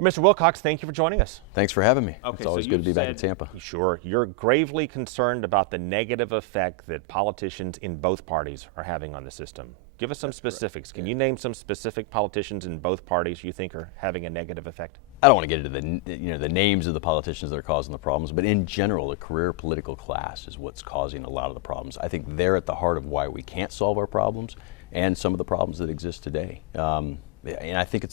Mr. Wilcox, thank you for joining us. Thanks for having me. Okay, it's always good to be back in Tampa. Sure. You're gravely concerned about the negative effect that politicians in both parties are having on the system. Give us some specifics. Can you name some specific politicians in both parties you think are having a negative effect? I don't want to get into the names of the politicians that are causing the problems, but in general, the career political class is what's causing a lot of the problems. I think they're at the heart of why we can't solve our problems and some of the problems that exist today. And I think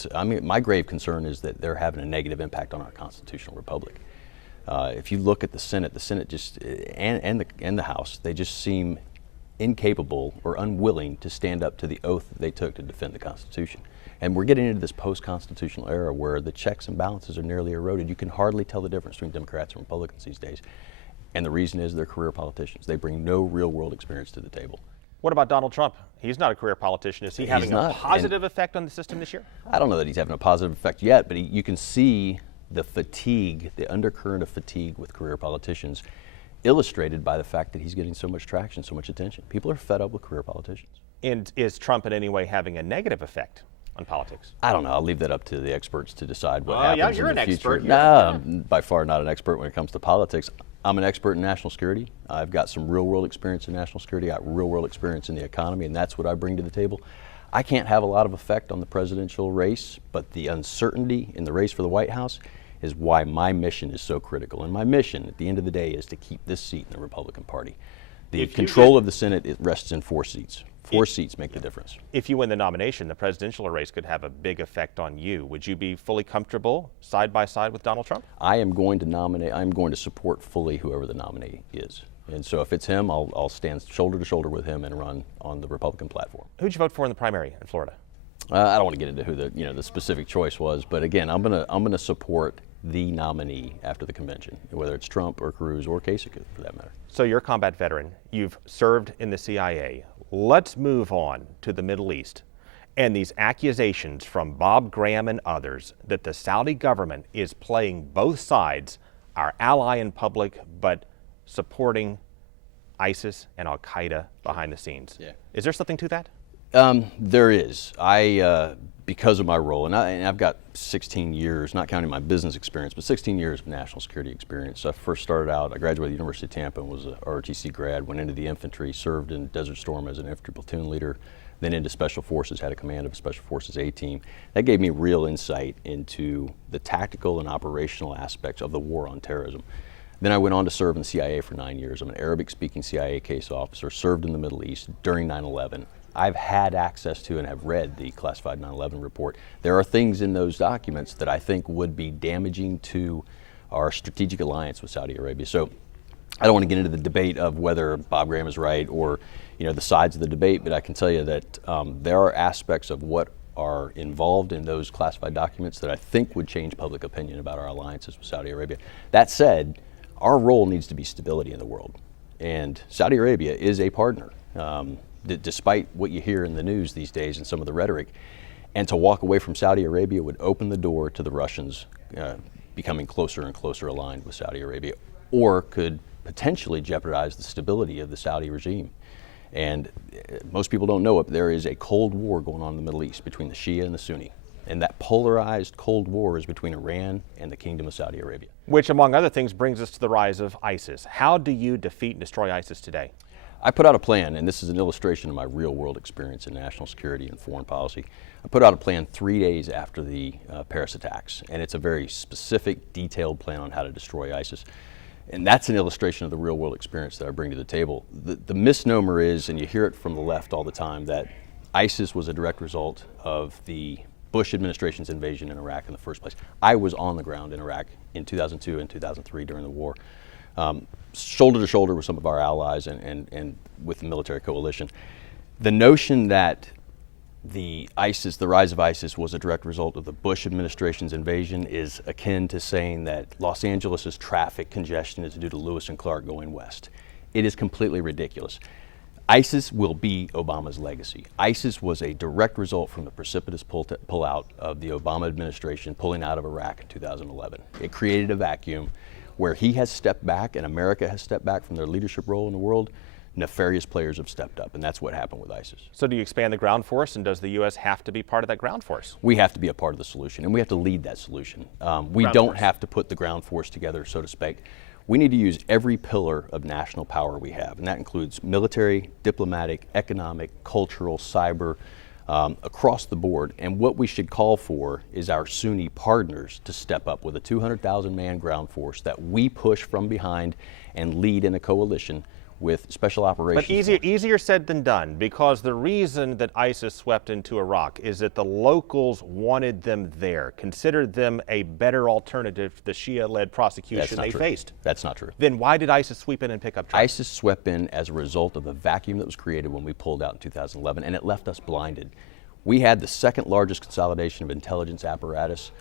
my grave concern is that they're having a negative impact on our constitutional republic. If you look at the Senate just and the House, they just seem incapable or unwilling to stand up to the oath that they took to defend the Constitution. And we're getting into this post-constitutional era where the checks and balances are nearly eroded. You can hardly tell the difference between Democrats and Republicans these days. And the reason is they're career politicians. They bring no real-world experience to the table. What about Donald Trump? He's not a career politician. Is he having a positive effect on the system this year? I don't know that he's having a positive effect yet, but you can see the fatigue, the undercurrent of fatigue with career politicians illustrated by the fact that he's getting so much traction, so much attention. People are fed up with career politicians. And is Trump in any way having a negative effect on politics? I don't know. I'll leave that up to the experts to decide what happens yeah, you're in the an future. expert. No, I'm by far not an expert when it comes to politics. I'm an expert in national security. I've got some real-world experience in national security. I got real-world experience in the economy, and that's what I bring to the table. I can't have a lot of effect on the presidential race, but the uncertainty in the race for the White House is why my mission is so critical. And my mission, at the end of the day, is to keep this seat in the Republican Party. The control of the Senate, it rests in 4 seats. 4 seats make the difference. If you win the nomination, the presidential race could have a big effect on you. Would you be fully comfortable side by side with Donald Trump? I am going to support fully whoever the nominee is. And so if it's him, I'll stand shoulder to shoulder with him and run on the Republican platform. Who'd you vote for in the primary in Florida? I don't want to get into who the specific choice was, but again, I'm gonna support the nominee after the convention, whether it's Trump or Cruz or Kasich for that matter. So you're a combat veteran. You've served in the CIA. Let's move on to the Middle East and these accusations from Bob Graham and others that the Saudi government is playing both sides, our ally in public, but supporting ISIS and Al-Qaeda behind the scenes. Yeah. Is there something to that? There is. Because of my role, and I've got 16 years, not counting my business experience, but 16 years of national security experience. So I first started out, I graduated the University of Tampa and was a ROTC grad, went into the infantry, served in Desert Storm as an infantry platoon leader, then into Special Forces, had a command of a Special Forces A team. That gave me real insight into the tactical and operational aspects of the war on terrorism. Then I went on to serve in the CIA for 9 years. I'm an Arabic-speaking CIA case officer, served in the Middle East during 9/11. I've had access to and have read the classified 9/11 report. There are things in those documents that I think would be damaging to our strategic alliance with Saudi Arabia. So I don't want to get into the debate of whether Bob Graham is right or the sides of the debate, but I can tell you that there are aspects of what are involved in those classified documents that I think would change public opinion about our alliances with Saudi Arabia. That said, our role needs to be stability in the world, and Saudi Arabia is a partner. Despite what you hear in the news these days and some of the rhetoric, and to walk away from Saudi Arabia would open the door to the Russians becoming closer and closer aligned with Saudi Arabia, or could potentially jeopardize the stability of the Saudi regime. And most people don't know it, but there is a Cold War going on in the Middle East between the Shia and the Sunni. And that polarized Cold War is between Iran and the Kingdom of Saudi Arabia. Which, among other things, brings us to the rise of ISIS. How do you defeat and destroy ISIS today? I put out a plan, and this is an illustration of my real-world experience in national security and foreign policy. I put out a plan 3 days after the Paris attacks, and it's a very specific, detailed plan on how to destroy ISIS. And that's an illustration of the real-world experience that I bring to the table. The misnomer is, and you hear it from the left all the time, that ISIS was a direct result of the Bush administration's invasion in Iraq in the first place. I was on the ground in Iraq in 2002 and 2003 during the war, shoulder to shoulder with some of our allies and with the military coalition. The notion that the rise of ISIS was a direct result of the Bush administration's invasion is akin to saying that Los Angeles' traffic congestion is due to Lewis and Clark going west. It is completely ridiculous. ISIS will be Obama's legacy. ISIS was a direct result from the precipitous pullout of the Obama administration pulling out of Iraq in 2011. It created a vacuum where he has stepped back and America has stepped back from their leadership role in the world nefarious players have stepped up, and that's what happened with ISIS. So do you expand the ground force, and does the U.S. have to be part of that ground force? We have to be a part of the solution, and we have to lead that solution. We don't have to put the ground force together, so to speak. We need to use every pillar of national power we have, and that includes military, diplomatic, economic, cultural, cyber, across the board. And what we should call for is our Sunni partners to step up with a 200,000 man ground force that we push from behind and lead in a coalition with special operations. But easier said than done, because the reason that ISIS swept into Iraq is that the locals wanted them there, considered them a better alternative to the Shia-led prosecution they faced. That's not true. Then why did ISIS sweep in and pick up troops? ISIS swept in as a result of the vacuum that was created when we pulled out in 2011, and it left us blinded. We had the second largest consolidation of intelligence apparatus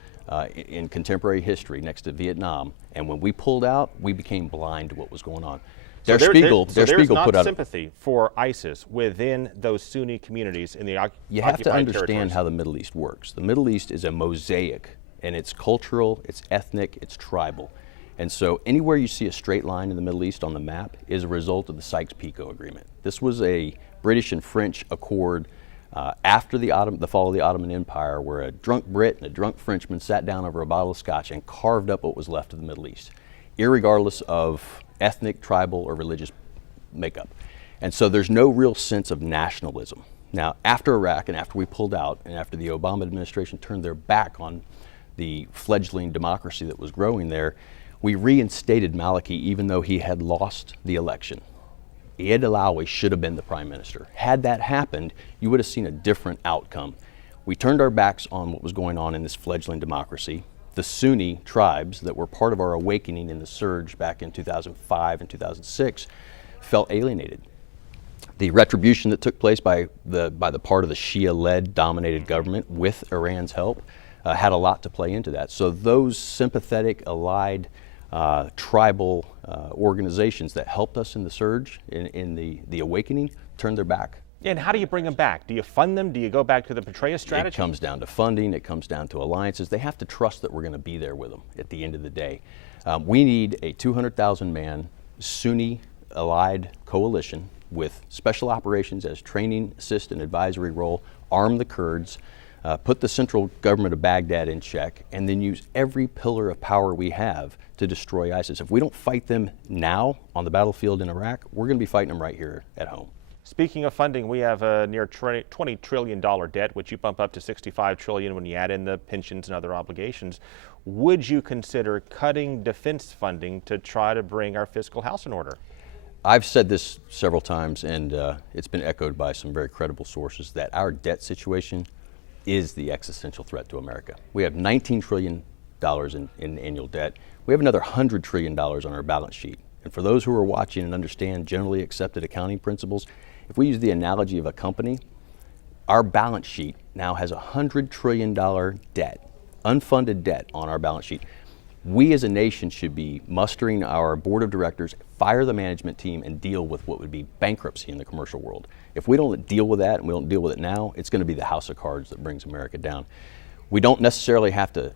in contemporary history, next to Vietnam, and when we pulled out, we became blind to what was going on. So there's not sympathy for ISIS within those Sunni communities in the occupied territories. You have to understand how the Middle East works. The Middle East is a mosaic, and it's cultural, it's ethnic, it's tribal. And so anywhere you see a straight line in the Middle East on the map is a result of the Sykes-Picot Agreement. This was a British and French accord after the fall of the Ottoman Empire, where a drunk Brit and a drunk Frenchman sat down over a bottle of scotch and carved up what was left of the Middle East, irregardless of ethnic, tribal, or religious makeup. And so there's no real sense of nationalism. Now, after Iraq and after we pulled out and after the Obama administration turned their back on the fledgling democracy that was growing there, we reinstated Maliki even though he had lost the election. Iyad Allawi should have been the prime minister. Had that happened, you would have seen a different outcome. We turned our backs on what was going on in this fledgling democracy. The Sunni tribes that were part of our awakening in the surge back in 2005 and 2006 felt alienated. The retribution that took place by the part of the Shia-led dominated government with Iran's help had a lot to play into that. So those sympathetic, allied, tribal organizations that helped us in the surge, in the awakening, turned their back. And how do you bring them back? Do you fund them? Do you go back to the Petraeus strategy? It comes down to funding. It comes down to alliances. They have to trust that we're going to be there with them at the end of the day. We need a 200,000 man Sunni allied coalition with special operations as training, assist, and advisory role, arm the Kurds, put the central government of Baghdad in check, and then use every pillar of power we have to destroy ISIS. If we don't fight them now on the battlefield in Iraq, we're going to be fighting them right here at home. Speaking of funding, we have a near $20 trillion debt, which you bump up to $65 trillion when you add in the pensions and other obligations. Would you consider cutting defense funding to try to bring our fiscal house in order? I've said this several times, and it's been echoed by some very credible sources, that our debt situation is the existential threat to America. We have $19 trillion in annual debt. We have another $100 trillion on our balance sheet. And for those who are watching and understand generally accepted accounting principles, if we use the analogy of a company, our balance sheet now has a $100 trillion debt, unfunded debt on our balance sheet. We as a nation should be mustering our board of directors, fire the management team, and deal with what would be bankruptcy in the commercial world. If we don't deal with that and we don't deal with it now, it's going to be the house of cards that brings America down. We don't necessarily have to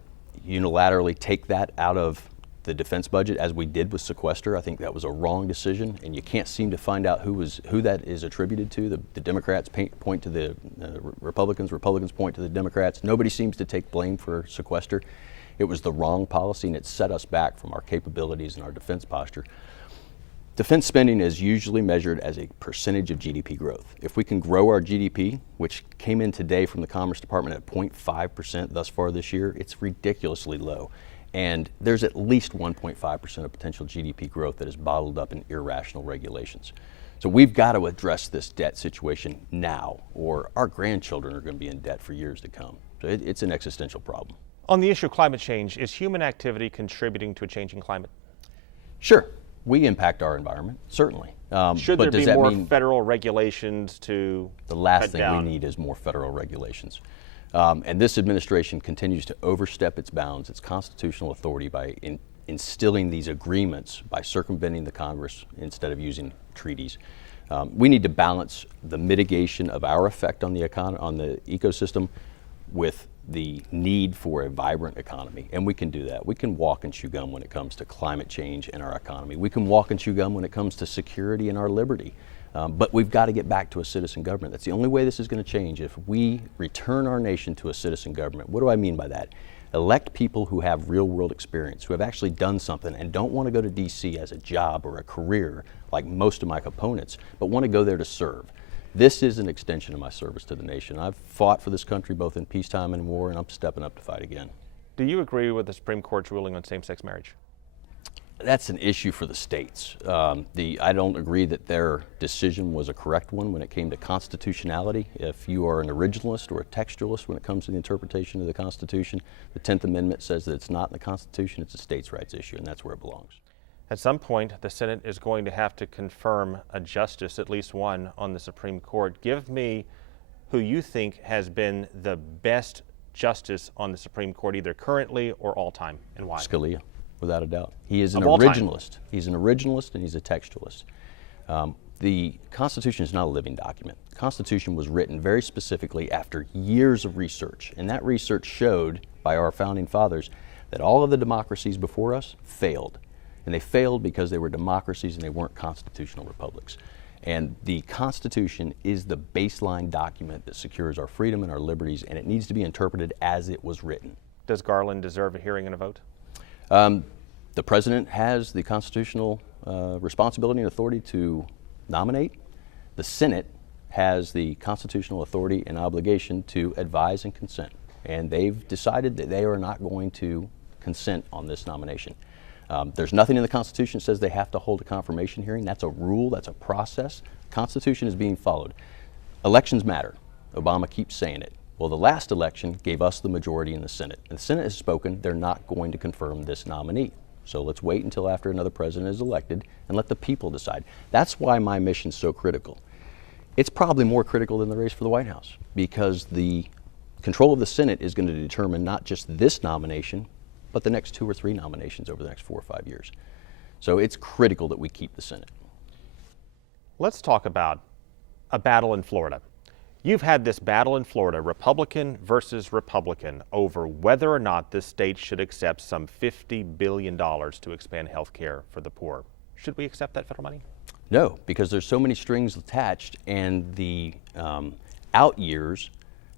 unilaterally take that out of the defense budget as we did with sequester. I think that was a wrong decision, and you can't seem to find out who that is attributed to. The Democrats point to the Republicans point to the Democrats. Nobody seems to take blame for sequester. It was the wrong policy, and it set us back from our capabilities and our defense posture. Defense spending is usually measured as a percentage of GDP growth. If we can grow our GDP, which came in today from the Commerce Department at 0.5% thus far this year, it's ridiculously low. And there's at least 1.5% of potential GDP growth that is bottled up in irrational regulations. So we've got to address this debt situation now, or our grandchildren are going to be in debt for years to come. So it's an existential problem. On the issue of climate change, is human activity contributing to a changing climate? Sure. We impact our environment, certainly. Should there be more federal regulations to The last thing we need is more federal regulations. And this administration continues to overstep its bounds, its constitutional authority, by instilling these agreements, by circumventing the Congress instead of using treaties. We need to balance the mitigation of our effect on the ecosystem with the need for a vibrant economy, and we can do that. We can walk and chew gum when it comes to climate change in our economy. We can walk and chew gum when it comes to security and our liberty. But we've got to get back to a citizen government. That's the only way this is going to change, if we return our nation to a citizen government. What do I mean by that? Elect people who have real world experience, who have actually done something and don't want to go to DC as a job or a career like most of my opponents, but want to go there to serve. This is an extension of my service to the nation. I've fought for this country both in peacetime and war, and I'm stepping up to fight again. Do you agree with the Supreme Court's ruling on same-sex marriage? That's an issue for the states. I don't agree that their decision was a correct one when it came to constitutionality. If you are an originalist or a textualist when it comes to the interpretation of the Constitution, the 10th Amendment says that it's not in the Constitution, it's a states' rights issue, and that's where it belongs. At some point, the Senate is going to have to confirm a justice, at least one, on the Supreme Court. Give me who you think has been the best justice on the Supreme Court, either currently or all time, and why? Scalia. Without a doubt. He is an originalist. He's an originalist and he's a textualist. The Constitution is not a living document. The Constitution was written very specifically after years of research, and that research showed by our founding fathers that all of the democracies before us failed. And they failed because they were democracies and they weren't constitutional republics. And the Constitution is the baseline document that secures our freedom and our liberties, and it needs to be interpreted as it was written. Does Garland deserve a hearing and a vote? The president has the constitutional responsibility and authority to nominate. The Senate has the constitutional authority and obligation to advise and consent. And they've decided that they are not going to consent on this nomination. There's nothing in the Constitution that says they have to hold a confirmation hearing. That's a rule, that's a process. The Constitution is being followed. Elections matter. Obama keeps saying it. Well, the last election gave us the majority in the Senate. And the Senate has spoken, they're not going to confirm this nominee. So let's wait until after another president is elected and let the people decide. That's why my mission's so critical. It's probably more critical than the race for the White House, because the control of the Senate is going to determine not just this nomination, but the next 2 or 3 nominations over the next 4 or 5 years. So it's critical that we keep the Senate. Let's talk about a battle in Florida. You've had this battle in Florida, Republican versus Republican, over whether or not this state should accept some $50 billion to expand health care for the poor. Should we accept that federal money? No, because there's so many strings attached, and the out years,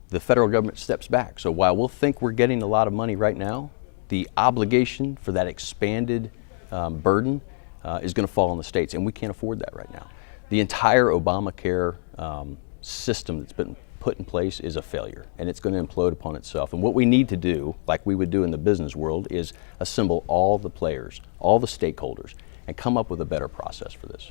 the federal government steps back. So while we'll think we're getting a lot of money right now, the obligation for that expanded burden is going to fall on the states, and we can't afford that right now. The entire Obamacare system that's been put in place is a failure, and it's going to implode upon itself. And what we need to do, like we would do in the business world, is assemble all the players, all the stakeholders, and come up with a better process for this.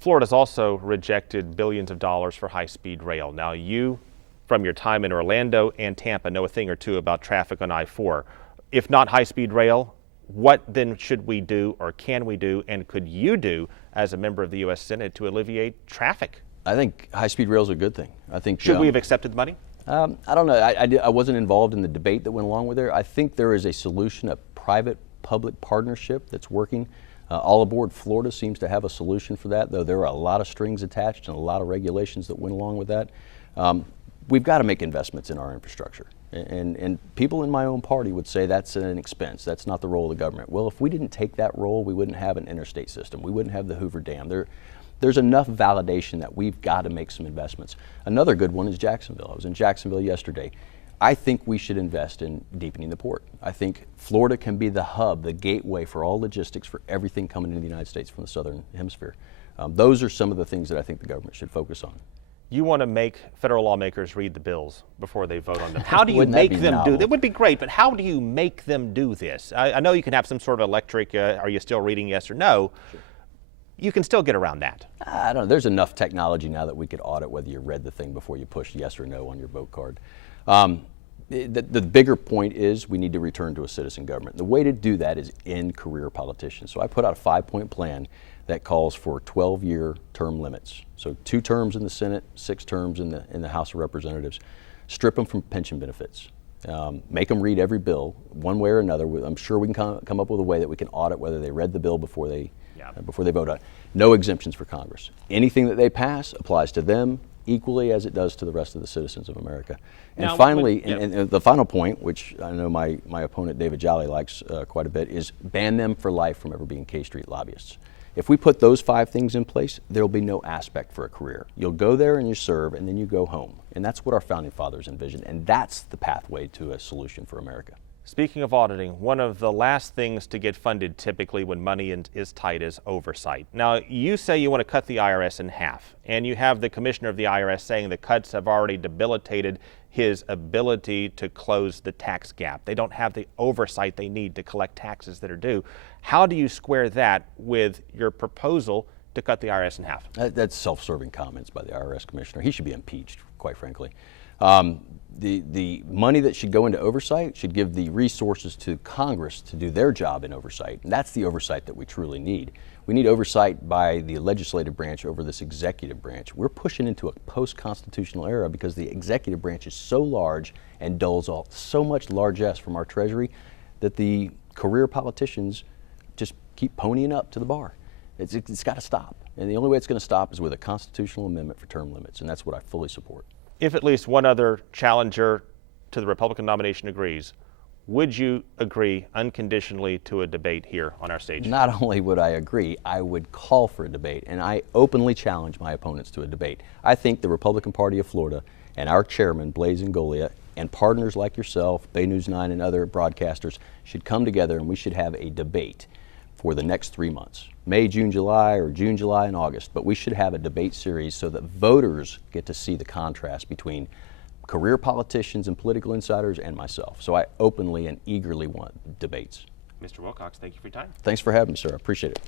Florida's also rejected billions of dollars for high-speed rail. Now, you, from your time in Orlando and Tampa, know a thing or two about traffic on I-4. If not high-speed rail, what then should we do, or can we do, and could you do as a member of the U.S. Senate to alleviate traffic? I think high-speed rail is a good thing. I think should we have accepted the money? I don't know. I wasn't involved in the debate that went along with there. I think there is a solution, a private-public partnership that's working. All Aboard Florida seems to have a solution for that, though there are a lot of strings attached and a lot of regulations that went along with that. We've got to make investments in our infrastructure. And people in my own party would say that's an expense. That's not the role of the government. Well, if we didn't take that role, we wouldn't have an interstate system. We wouldn't have the Hoover Dam. There's enough validation that we've got to make some investments. Another good one is Jacksonville. I was in Jacksonville yesterday. I think we should invest in deepening the port. I think Florida can be the hub, the gateway for all logistics for everything coming into the United States from the southern hemisphere. Those are some of the things that I think the government should focus on. You want to make federal lawmakers read the bills before they vote on them. How do you make them do that? It would be great, but how do you make them do this? I know you can have some sort of electric, are you still reading yes or no? Sure. You can still get around that. I don't know. There's enough technology now that we could audit whether you read the thing before you pushed yes or no on your vote card. The bigger point is we need to return to a citizen government. The way to do that is end career politicians. So I put out a 5-point plan that calls for 12-year term limits. So 2 terms in the Senate, 6 terms in the House of Representatives. Strip them from pension benefits. Make them read every bill one way or another. I'm sure we can come up with a way that we can audit whether they read the bill before they vote on it. No exemptions for Congress. Anything that they pass applies to them equally as it does to the rest of the citizens of America. And Now, finally, yeah. and the final point, which I know my opponent David Jolly likes quite a bit, is ban them for life from ever being K Street lobbyists. If we put those 5 things in place, there'll be no aspect for a career. You'll go there and you serve, and then you go home. And that's what our founding fathers envisioned, and that's the pathway to a solution for America. Speaking of auditing, one of the last things to get funded typically when money is tight is oversight. Now, you say you want to cut the IRS in half, and you have the commissioner of the IRS saying the cuts have already debilitated his ability to close the tax gap. They don't have the oversight they need to collect taxes that are due. How do you square that with your proposal to cut the IRS in half? That's self-serving comments by the IRS commissioner. He should be impeached, quite frankly. The money that should go into oversight should give the resources to Congress to do their job in oversight. And that's the oversight that we truly need. We need oversight by the legislative branch over this executive branch. We're pushing into a post-constitutional era because the executive branch is so large and doles off so much largesse from our Treasury that the career politicians just keep ponying up to the bar. It's got to stop. And the only way it's going to stop is with a constitutional amendment for term limits, and that's what I fully support. If at least one other challenger to the Republican nomination agrees, would you agree unconditionally to a debate here on our stage? Not only would I agree, I would call for a debate, and I openly challenge my opponents to a debate. I think the Republican Party of Florida and our chairman, Blaise Ngolia, and partners like yourself, Bay News 9 and other broadcasters should come together and we should have a debate for the next 3 months. May, June, July, or June, July, and August. But we should have a debate series so that voters get to see the contrast between career politicians and political insiders and myself. So I openly and eagerly want debates. Mr. Wilcox, thank you for your time. Thanks for having me, sir. I appreciate it.